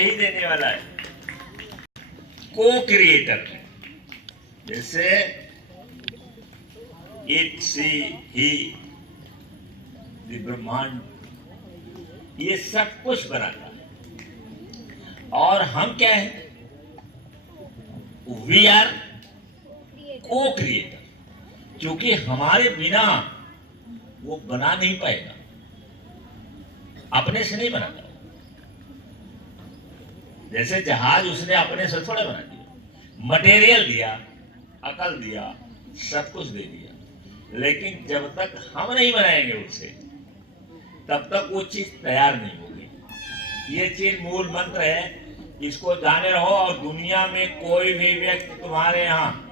यही देने वाला है, को क्रिएटर। जैसे इट, सी, ही, ब्रह्मांड, ये सब कुछ बनाता है। और हम क्या है? वी आर को क्रिएटर, क्योंकि हमारे बिना वो बना नहीं पाएगा, अपने से नहीं बनाता। जैसे जहाज उसने अपने से थोड़ा बना दिया, मटेरियल दिया, अकल दिया, सब कुछ दे दिया, लेकिन जब तक हम नहीं बनाएंगे उससे, तब तक वो चीज तैयार नहीं होगी। ये चीज मूल मंत्र है, इसको जाने रहो। और दुनिया में कोई भी व्यक्ति तुम्हारे यहाँ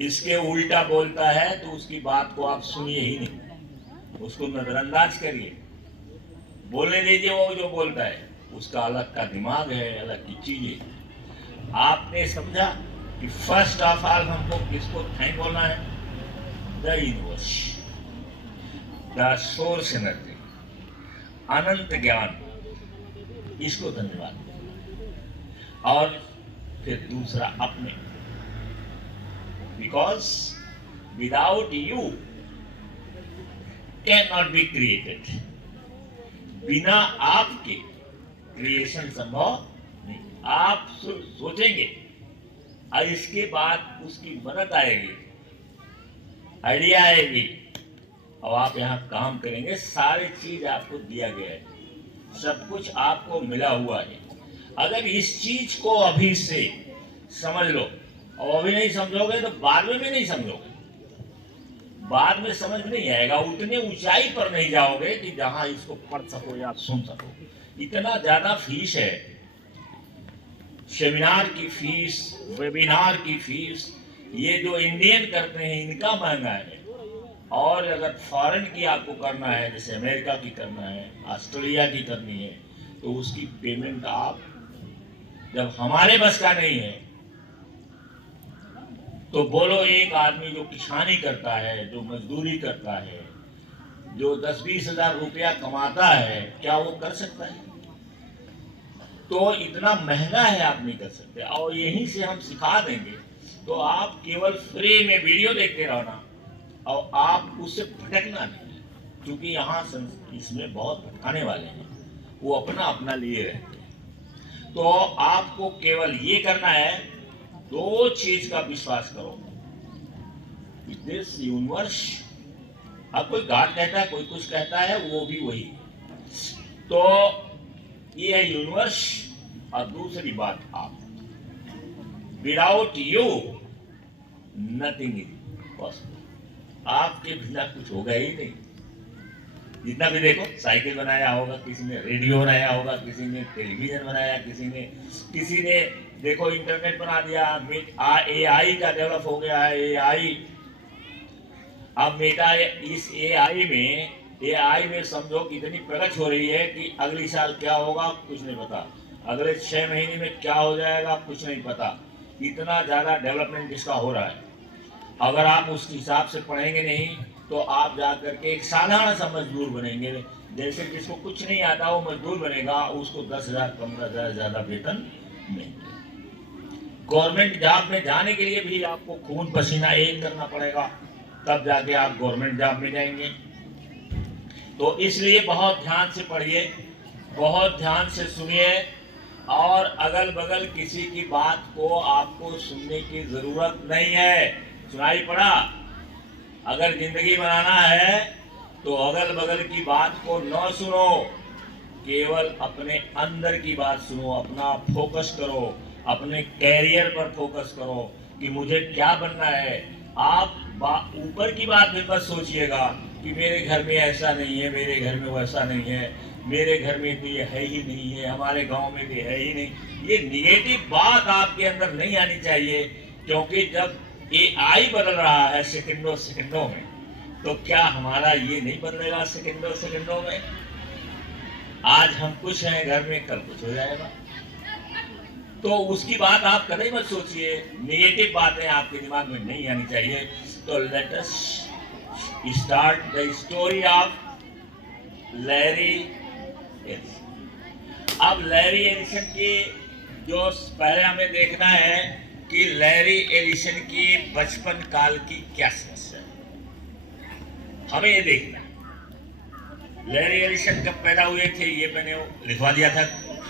इसके उल्टा बोलता है तो उसकी बात को आप सुनिए ही नहीं, उसको नजरअंदाज करिए, बोलने दीजिए। वो जो बोलता है उसका अलग का दिमाग है, अलग की चीजें। आपने समझा कि फर्स्ट ऑफ ऑल हमको किसको थैंक बोलना है? The universe, the source energy, अनंत ज्ञान, इसको धन्यवाद। और फिर दूसरा अपने, because without you can not be created. बिना आपके क्रिएशन संभव नहीं। आप सोचेंगे और इसके बाद उसकी मदद आएगी, आइडिया आएगी, और आप यहाँ काम करेंगे। सारी चीज आपको दिया गया है, सब कुछ आपको मिला हुआ है। अगर इस चीज को अभी से समझ लो, और अभी नहीं समझोगे तो बाद में भी नहीं समझोगे, बाद में समझ में नहीं आएगा। उतने ऊंचाई पर नहीं जाओगे कि जहां इसको पढ़ सको या सुन सको। इतना ज्यादा फीस है, सेमिनार की फीस, वेबिनार की फीस, ये जो इंडियन करते हैं इनका महंगा है। और अगर फॉरेन की आपको करना है, जैसे अमेरिका की करना है, ऑस्ट्रेलिया की करनी है, तो उसकी पेमेंट आप, जब हमारे बस का नहीं है तो बोलो, एक आदमी जो किसानी करता है, जो मजदूरी करता है, जो 10-20 हजार रुपया कमाता है, क्या वो कर सकता है? तो इतना महंगा है, आप नहीं कर सकते। और यहीं से हम सिखा देंगे, तो आप केवल फ्री में वीडियो देखते रहना, और आप उससे भटकना नहीं, क्योंकि यहाँ इसमें बहुत भटकाने वाले हैं, वो अपना अपना लिए रहते हैं। तो आपको केवल ये करना है, दो चीज का विश्वास करो। दिस यूनिवर्स, अब कोई गॉड कहता है, कोई कुछ कहता है, वो भी वही। तो ये है यूनिवर्स। और दूसरी बात, आप, without you nothing is possible. आपके बिना कुछ होगा ही नहीं। जितना भी देखो, साइकिल बनाया होगा किसी ने, रेडियो बनाया होगा किसी ने, टेलीविजन बनाया किसी ने देखो इंटरनेट बना दिया। एआई का डेवलप हो गया है, एआई। अब मेटा इस एआई में समझो कितनी प्रगति हो रही है कि अगली साल क्या होगा कुछ नहीं पता, अगले 6 महीने में क्या हो जाएगा कुछ नहीं पता। इतना ज्यादा डेवलपमेंट इसका हो रहा है। अगर आप उस हिसाब से पढ़ेंगे नहीं तो आप जाकर के एक साधारण सा मजदूर बनेंगे। जैसे जिसको कुछ नहीं आता वो मजदूर बनेगा, उसको 10,000 15,000 ज्यादा वेतन नहीं। गवर्नमेंट जॉब में जाने के लिए भी आपको खून पसीना एक करना पड़ेगा, तब जाके आप गवर्नमेंट जॉब में जाएंगे। तो इसलिए बहुत ध्यान से पढ़िए, बहुत ध्यान से सुनिए, और अगल बगल किसी की बात को आपको सुनने की जरूरत नहीं है। सुनाई पड़ा? अगर जिंदगी बनाना है तो अगल बगल की बात को न सुनो, केवल अपने अंदर की बात सुनो। अपना फोकस करो, अपने कैरियर पर फोकस करो कि मुझे क्या बनना है। आप ऊपर की बात भी मत सोचिएगा कि मेरे घर में ऐसा नहीं है, मेरे घर में वैसा नहीं है, मेरे घर में तो ये है ही नहीं है, हमारे गांव में तो है ही नहीं। ये निगेटिव बात आपके अंदर नहीं आनी चाहिए, क्योंकि जब एआई बदल रहा है सेकंडों में, तो क्या हमारा ये नहीं बदलेगा सेकंडों में? आज हम कुछ हैं घर में, कल कुछ हो जाएगा। तो उसकी बात आप कभी मत सोचिए, निगेटिव बातें आपके दिमाग में नहीं आनी चाहिए। तो let us start the story of Larry Ellison. अब लैरी एलिसन की जो पहले हमें देखना है कि लैरी एलिसन की बचपन काल की क्या समस्या है, हमें ये देखना है। लैरी एलिसन कब पैदा हुए थे ये मैंने लिखवा दिया था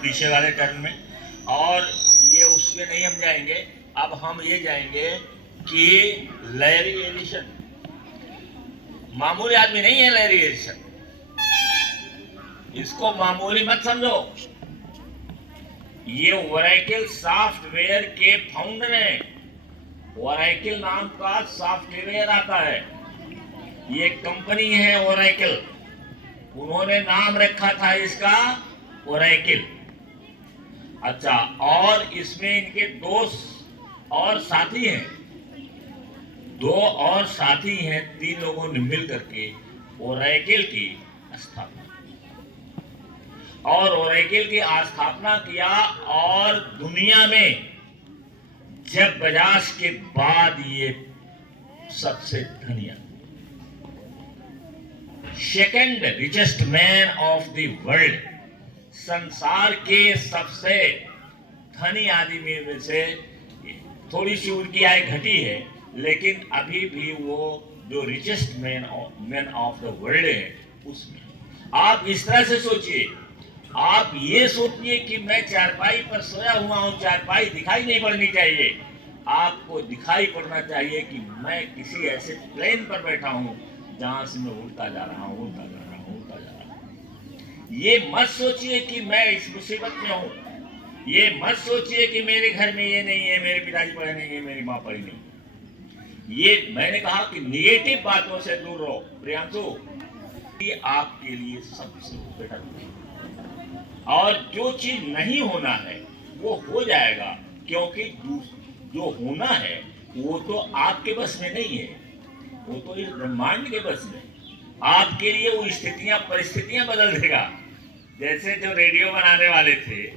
पीछे वाले टर्न में, और ये उसमें नहीं हम जाएंगे। अब हम ये जाएंगे कि लैरी एलिसन मामूली आदमी नहीं है। लैरी एलिसन, इसको मामूली मत समझो। ये ओरेकल सॉफ्टवेयर के फाउंडर हैं। ओरेकल नाम का सॉफ्टवेयर आता है, ये कंपनी है ओरेकल, उन्होंने नाम रखा था इसका ओरेकल। अच्छा, और इसमें इनके दोस्त और साथी हैं, 2 और साथी हैं, 3 लोगों ने मिल करके ओरेकल की स्थापना, और ओरेकल की स्थापना किया। और दुनिया में जेफ बेजोस के बाद ये सबसे धनी, second richest man of the world, संसार के सबसे धनी आदमी में से। थोड़ी सी उनकी आय घटी है, लेकिन अभी भी वो जो richest man of the world है उसमें। आप इस तरह से सोचिए, आप ये सोचिए कि मैं चारपाई पर सोया हुआ हूं, चारपाई दिखाई नहीं पड़नी चाहिए। आपको दिखाई पड़ना चाहिए कि मैं किसी ऐसे प्लेन पर बैठा हूं जहां से मैं उड़ता जा रहा हूं, उड़ता जा रहा हूं, उड़ता जा रहा हूं। ये मत सोचिए कि मैं इस मुसीबत में हूं, ये मत सोचिए कि मेरे घर में ये नहीं है, मेरे पिताजी पढ़े नहीं है, मेरी माँ पढ़ी नहीं। ये मैंने कहा कि निगेटिव बातों से दूर रहो प्रियांशु, ये आपके लिए सबसे बेटर है। और जो चीज नहीं होना है वो हो जाएगा, क्योंकि जो होना है वो तो आपके बस में नहीं है, वो तो इस ब्रह्मांड के बस में। आपके लिए वो स्थितियां परिस्थितियां बदल देगा। जैसे जो रेडियो बनाने वाले थे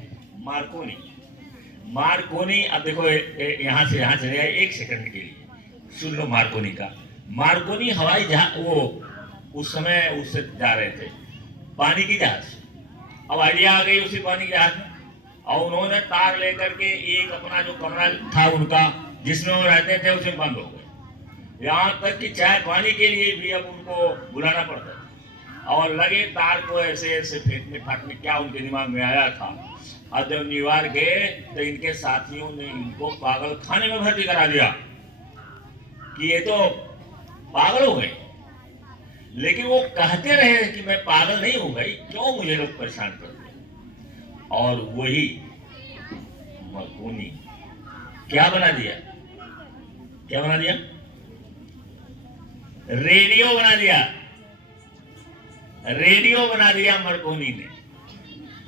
मार्कोनी, अब देखो यहाँ से यहाँ चले जाए 1 सेकंड के लिए, सुन लो मार्कोनी का। मार्कोनी हवाई जहाज, वो उस समय उससे जा रहे थे पानी की जहाज। अब आइडिया आ गई उसी पानी के जहाज में, और उन्होंने तार लेकर के एक अपना जो कमरा था उनका जिसमें वो रहते थे उसमें बंद हो गए। यहाँ तक कि चाय पानी के लिए भी अब उनको बुलाना पड़ता था, और लगे तार को ऐसे ऐसे फेंकने फाटने, क्या उनके दिमाग में आया था। और जब न्यूयॉर्क गए तो इनके साथियों ने इनको पागल खाने में भर्ती करा दिया कि ये तो पागल हो गए। लेकिन वो कहते रहे कि मैं पागल नहीं हूं भाई, क्यों मुझे लोग परेशान करते हैं। और वही मार्कोनी क्या बना दिया, क्या बना दिया, रेडियो बना दिया, रेडियो बना दिया मार्कोनी ने।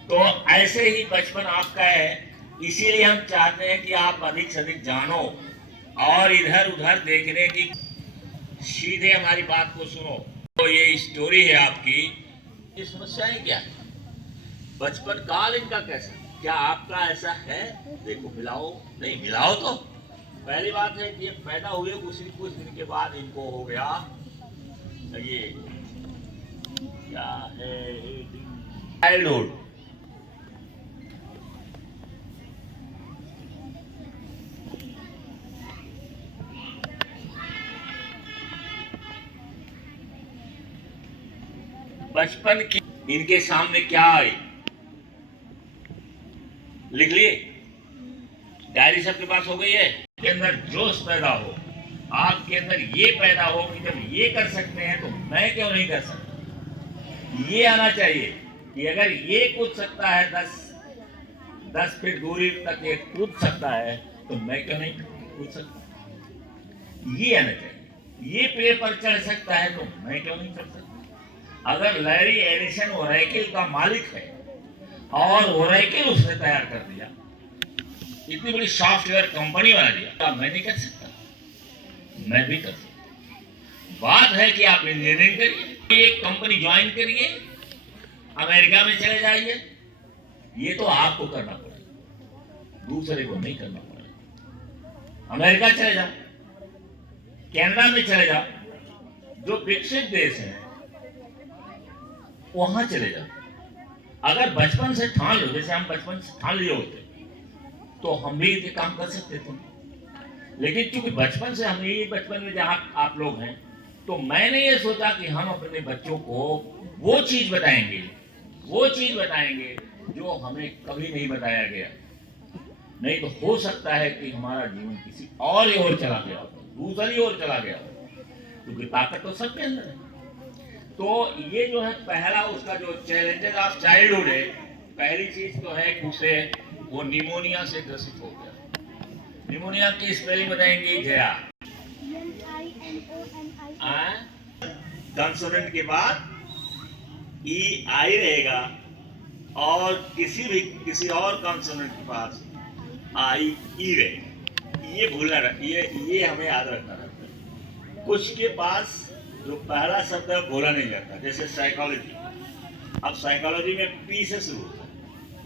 तो ऐसे ही बचपन आपका है, इसीलिए हम चाहते हैं कि आप अधिक से अधिक जानो और इधर उधर देखने की, सीधे हमारी बात को सुनो। तो ये स्टोरी है आपकी, ये समस्याएं क्या है, बचपन काल इनका कैसा, क्या आपका ऐसा है? देखो मिलाओ, नहीं मिलाओ तो पहली बात है कि ये पैदा हुए कुछ दिन के बाद इनको हो गया ये क्या है, चाइल्डहुड। बचपन की इनके सामने क्या आई, लिख लिए, डायरी सबके पास हो गई है। के अंदर जोश पैदा हो, आपके अंदर ये पैदा हो कि जब ये कर सकते हैं तो मैं क्यों नहीं कर सकता। ये आना चाहिए कि अगर ये कूद सकता है 10 फीट दूरी तक ये कूद सकता है तो मैं क्यों नहीं कूद सकता। ये आना चाहिए, ये पेड़ पर चढ़ सकता है तो मैं क्यों नहीं चढ़ सकता। अगर लैरी एलिसन ओरेकल का मालिक है और ओरेकल उसने तैयार कर दिया, इतनी बड़ी सॉफ्टवेयर कंपनी बना दिया, मैं नहीं कर सकता, मैं भी कर सकता। बात है कि आप इंजीनियरिंग करिए, एक कंपनी ज्वाइन करिए, अमेरिका में चले जाइए, ये तो आपको करना पड़ेगा, दूसरे को नहीं करना पड़ेगा। अमेरिका चले जाओ, कनाडा में चले जाओ, जो विकसित देश है वहां चले जाओ, अगर बचपन से ठान लो, जैसे हम बचपन से ठान लिए होते तो हम भी ये काम कर सकते थे। लेकिन क्योंकि बचपन से हम यही बचपन में जहाँ आप लोग हैं, तो मैंने ये सोचा कि हम अपने बच्चों को वो चीज बताएंगे, वो चीज बताएंगे जो हमें कभी नहीं बताया गया। नहीं तो हो सकता है कि हमारा जीवन किसी और ही ओर चला गया हो, दूसरी ओर चला गया हो, क्योंकि ताकत तो सबके अंदर है। तो ये जो है पहला उसका जो चैलेंजेस ऑफ चाइल्डहुड है, पहली चीज तो है कि उसे वो निमोनिया से ग्रसित हो गया। निमोनिया की स्पेलिंग बताएंगे जया। कंसोनेंट के बाद ई आई रहेगा और किसी और कंसोनेंट के पास आई ई रहेगा। ये भूलना ये हमें याद रखना रहता है। कुछ के पास जो पहला शब्द है बोला नहीं जाता, जैसे साइकोलॉजी। अब साइकोलॉजी में पी से शुरू होता है,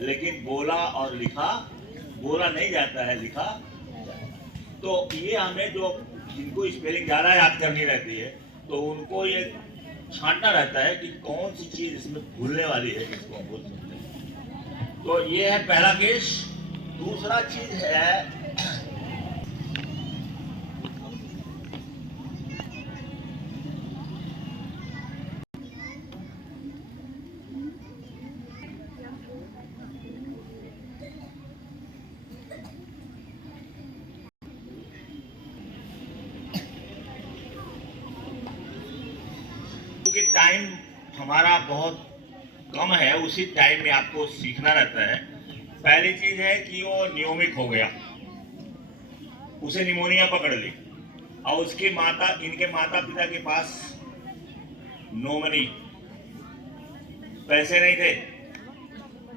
लेकिन बोला और लिखा, बोला नहीं जाता है, लिखा जाता है। तो ये हमें जो जिनको स्पेलिंग ज़्यादा याद करनी रहती है, तो उनको ये छांटना रहता है कि कौन सी चीज़ इसमें भूलने वाली है, जिसको हम बोल सकते हैं। तो ये है पहला केस। दूसरा चीज है क्योंकि टाइम हमारा बहुत कम है, उसी टाइम में आपको सीखना रहता है। पहली चीज है कि वो नियोमिक हो गया, उसे निमोनिया पकड़ ली और इनके माता पिता के पास नो मनी, पैसे नहीं थे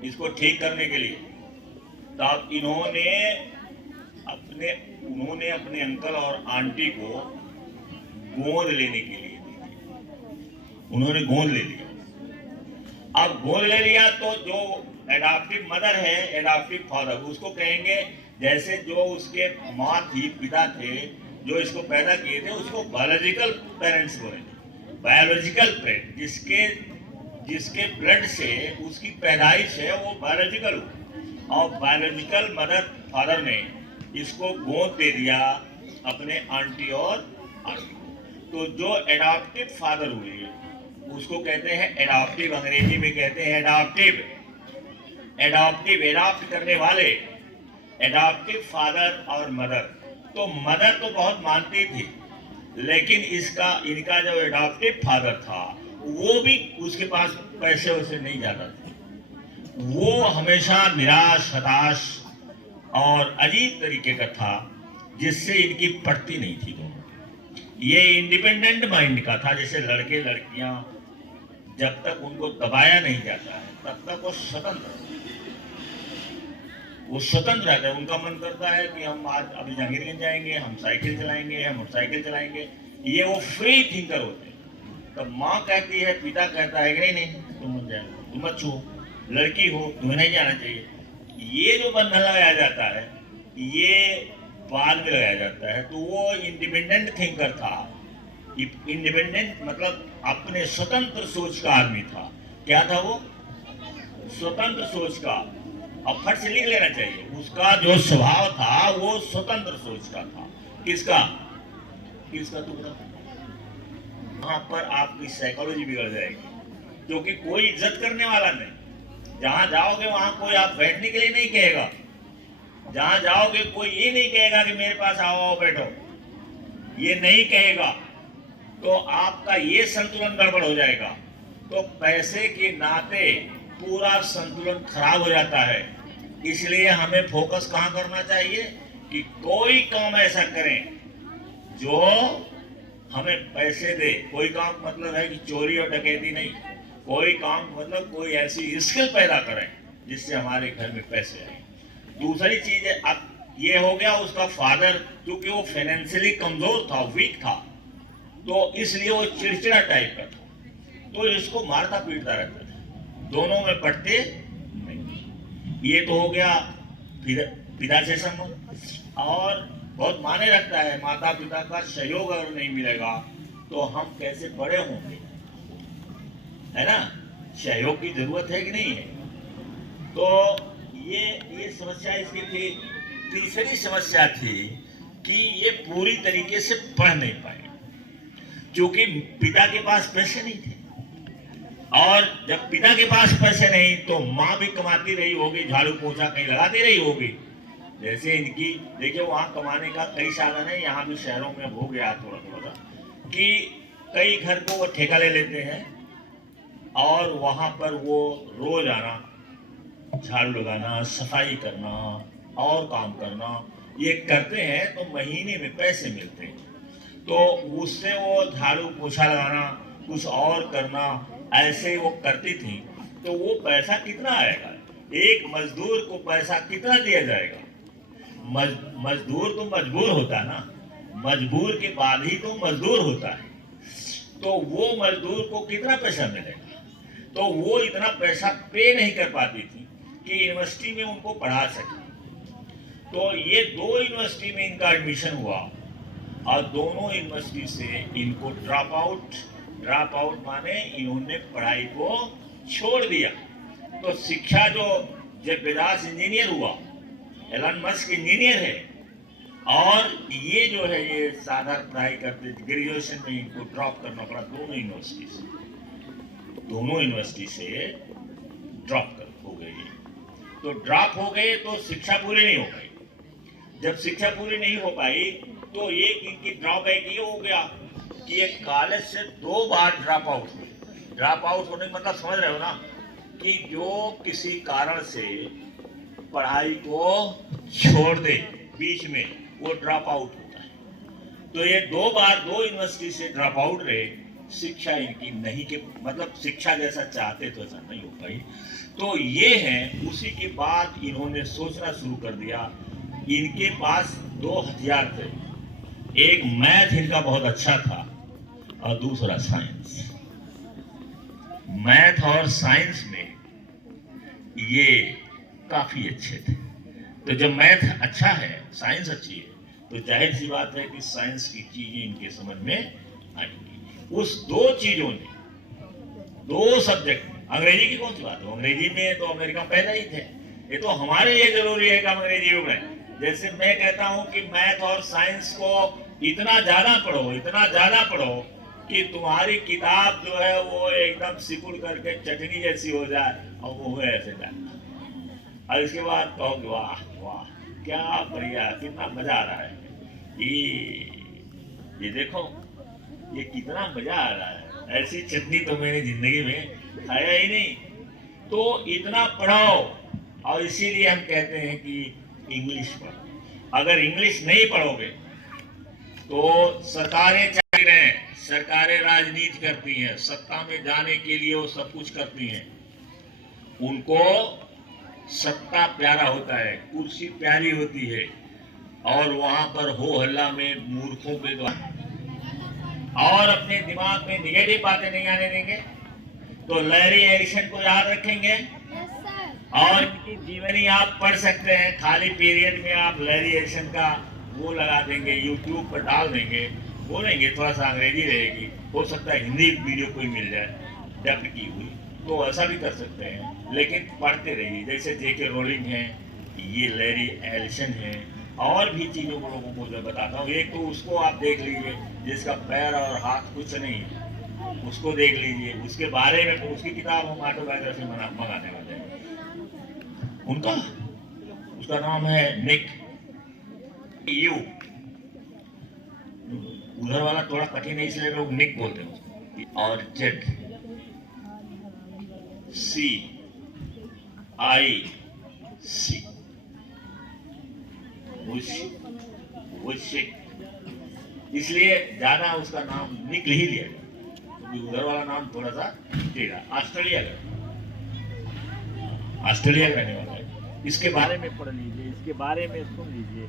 इसको ठीक करने के लिए। तो अब उन्होंने अपने अंकल और आंटी को गोद लेने के लिए उन्होंने गोद ले लिया। अब गोद ले लिया तो जो एडॉप्टिव मदर है, एडॉप्टिव फादर, उसको कहेंगे जैसे जो उसके माँ थी, पिता थे, जो इसको पैदा किए थे, उसको बायोलॉजिकल पेरेंट्स बोले। बायोलॉजिकल पेरेंट जिसके ब्लड से उसकी पैदाइश है, वो बायोलॉजिकल हो। और बायोलॉजिकल मदर फादर ने इसको गोद दे दिया अपने आंटी और अंकल। तो जो एडॉप्टिव फादर हुए उसको कहते हैं एडॉप्टिव, अंग्रेजी में कहते हैं एडॉप्टिव। एडॉप्ट करने वाले, एडॉप्टिव फादर और मदर। तो मदर तो बहुत मानती थी, लेकिन इनका जो एडॉप्टिव फादर था वो भी उसके पास पैसे वैसे नहीं जाता था। वो हमेशा निराश, हताश और अजीब तरीके का था, जिससे इनकी पड़ती नहीं थी दोनों। ये इंडिपेंडेंट माइंड का था। जैसे लड़के लड़कियां जब तक उनको दबाया नहीं जाता है तब तक वो स्वतंत्र रहते हैं। उनका मन करता है कि हम आज अभी जहांगीरगंज जाएंगे, हम साइकिल चलाएंगे, हम मोटरसाइकिल चलाएंगे, ये वो फ्री थिंकर होते हैं। तो माँ कहती है, पिता कहता है कि नहीं तुम मत जाओ, तुम मत छो, लड़की हो तुम्हें नहीं जाना चाहिए। ये जो बंधन लगाया जाता है ये बाद में लगाया जाता है। तो वो इंडिपेंडेंट थिंकर था। इंडिपेंडेंट मतलब अपने स्वतंत्र सोच का आदमी था। क्या था वो? स्वतंत्र सोच का। अब फट से लिख लेना चाहिए, उसका जो स्वभाव था वो स्वतंत्र सोच का था। किसका टुकड़ा? वहां पर आपकी साइकोलॉजी बिगड़ जाएगी, क्योंकि कोई इज्जत करने वाला नहीं। जहां जाओगे वहां कोई आप बैठने के लिए नहीं कहेगा। जहां जाओगे कोई ये नहीं कहेगा कि मेरे पास आओ बैठो, ये नहीं कहेगा। तो आपका ये संतुलन गड़बड़ हो जाएगा। तो पैसे के नाते पूरा संतुलन खराब हो जाता है। इसलिए हमें फोकस कहाँ करना चाहिए कि कोई काम ऐसा करें जो हमें पैसे दे। कोई काम मतलब है कि चोरी और डकैती नहीं। कोई काम मतलब कोई ऐसी स्किल पैदा करें जिससे हमारे घर में पैसे आए। दूसरी चीज है, अब ये हो गया उसका फादर, क्योंकि वो फाइनेंशियली कमजोर था, वीक था, तो इसलिए वो चिड़चिड़ा टाइप का था, तो इसको मारता पीटता रहता था। दोनों में पड़ते नहीं। ये तो हो गया पिता से संबंध। और बहुत माने रखता है, माता पिता का सहयोग अगर नहीं मिलेगा तो हम कैसे बड़े होंगे, है ना? सहयोग की जरूरत है कि नहीं है? तो ये समस्या इसकी थी। तीसरी समस्या थी कि ये पूरी तरीके से पढ़ नहीं पाए, क्योंकि पिता के पास पैसे नहीं थे। और जब पिता के पास पैसे नहीं तो माँ भी कमाती रही होगी, झाड़ू पोछा कहीं लगाती रही होगी। जैसे इनकी देखिए, वहाँ कमाने का कई साधन है, यहाँ भी शहरों में हो गया थोड़ा थोड़ा सा कि कई घर को वो ठेका ले लेते हैं और वहाँ पर वो रोज आना, झाड़ू लगाना, सफाई करना और काम करना, ये करते हैं तो महीने में पैसे मिलते हैं। तो उससे वो झाड़ू पोछा लगाना, कुछ और करना, ऐसे वो करती थी। तो वो पैसा कितना आएगा? एक मजदूर को पैसा कितना दिया जाएगा? मजदूर तो मजबूर होता ना, मजबूर के बाद ही तो मजदूर होता है। तो वो मजदूर को कितना पैसा मिलेगा? तो वो इतना पैसा पे नहीं कर पाती थी कि यूनिवर्सिटी में उनको पढ़ा सके। तो ये 2 यूनिवर्सिटी में इनका एडमिशन हुआ और दोनों यूनिवर्सिटी से इनको ड्रॉप आउट माने इन्होंने पढ़ाई को छोड़ दिया। तो शिक्षा जो जेफ बेजोस इंजीनियर हुआ, एलन मस्क इंजीनियर है, और ये जो है ये साधारण पढ़ाई करते, ग्रेजुएशन में इनको ड्रॉप करना पड़ा दोनों यूनिवर्सिटी से ड्रॉप हो गए। तो ड्रॉप हो गए तो शिक्षा पूरी नहीं हो पाई। जब शिक्षा पूरी नहीं हो पाई तो एक इनकी ड्रॉबैक ये हो गया कि एक कॉलेज से 2 बार ड्रॉप आउट हुए। ड्रॉप आउट होने का मतलब समझ रहे हो ना, कि जो किसी कारण से पढ़ाई को छोड़ दे बीच में, वो ड्रॉप आउट होता है। तो ये 2 बार 2 यूनिवर्सिटी से ड्रॉप आउट रहे। शिक्षा इनकी नहीं के मतलब शिक्षा जैसा चाहते तो ऐसा नहीं हो पाई। तो ये है, उसी के बाद इन्होंने सोचना शुरू कर दिया। इनके पास 2 हथियार थे, एक मैथ इनका बहुत अच्छा था और दूसरा साइंस। मैथ और साइंस में ये काफी अच्छे थे। तो जब मैथ अच्छा है, साइंस अच्छी है, तो जाहिर सी बात है कि साइंस की चीजें इनके समझ में आएंगी। उस 2 चीजों ने, 2 सब्जेक्ट में, अंग्रेजी की कौन सी बात है, अंग्रेजी में तो अमेरिका पहले ही थे। ये तो हमारे लिए जरूरी है कि अंग्रेजी में, जैसे मैं कहता हूं कि मैथ और साइंस को इतना ज्यादा पढ़ो कि तुम्हारी किताब जो है वो एकदम सिकुड़ करके चटनी जैसी हो जाए और वो ऐसे जाए। और इसके बाद कहोगे वाह वाह क्या बढ़िया, कितना मजा आ रहा है। ये देखो, ये कितना मजा आ रहा है, ऐसी चटनी तो मैंने जिंदगी में खाया ही नहीं। तो इतना पढ़ाओ, और इसीलिए हम कहते हैं कि इंग्लिश पढ़ो। अगर इंग्लिश नहीं पढ़ोगे तो सरकारें चाहती हैं, सरकारें राजनीति करती हैं, सत्ता में जाने के लिए वो सब कुछ करती हैं। उनको सत्ता प्यारा होता है, कुर्सी प्यारी होती है, और वहां पर हो हल्ला में मूर्खों के द्वारा और अपने दिमाग में निगेटिव बातें नहीं आने देंगे। तो लैरी एलिसन को याद रखेंगे और इनकी जीवनी आप पढ़ सकते हैं। खाली पीरियड में आप लैरी एलिसन का वो लगा देंगे, यूट्यूब पर डाल देंगे, बोलेंगे, थोड़ा सा अंग्रेजी रहेगी, हो सकता है हिंदी वीडियो कोई मिल जाए डब की हुई, तो ऐसा भी कर सकते हैं। लेकिन पढ़ते रहिए, जैसे जेके रोलिंग है, ये लैरी एलिसन है, और भी चीज़ों को लोगों को जो बताता हूँ। एक तो उसको आप देख लीजिए जिसका पैर और हाथ कुछ नहीं है, उसको देख लीजिए, उसके बारे में उसकी किताब हम ऑटोबायोग्राफी मंगाने वाले हैं। उसका नाम है निक यू। उधर वाला थोड़ा कठिन है इसलिए लोग निक बोलते हैं। और जेड CIC इसलिए ज्यादा उसका नाम निक ही लिया गया, क्योंकि उधर वाला नाम थोड़ा सा तेरा ऑस्ट्रेलिया का रहने वाला है। इसके बारे में पढ़ लीजिए, इसके बारे में सुन लीजिए।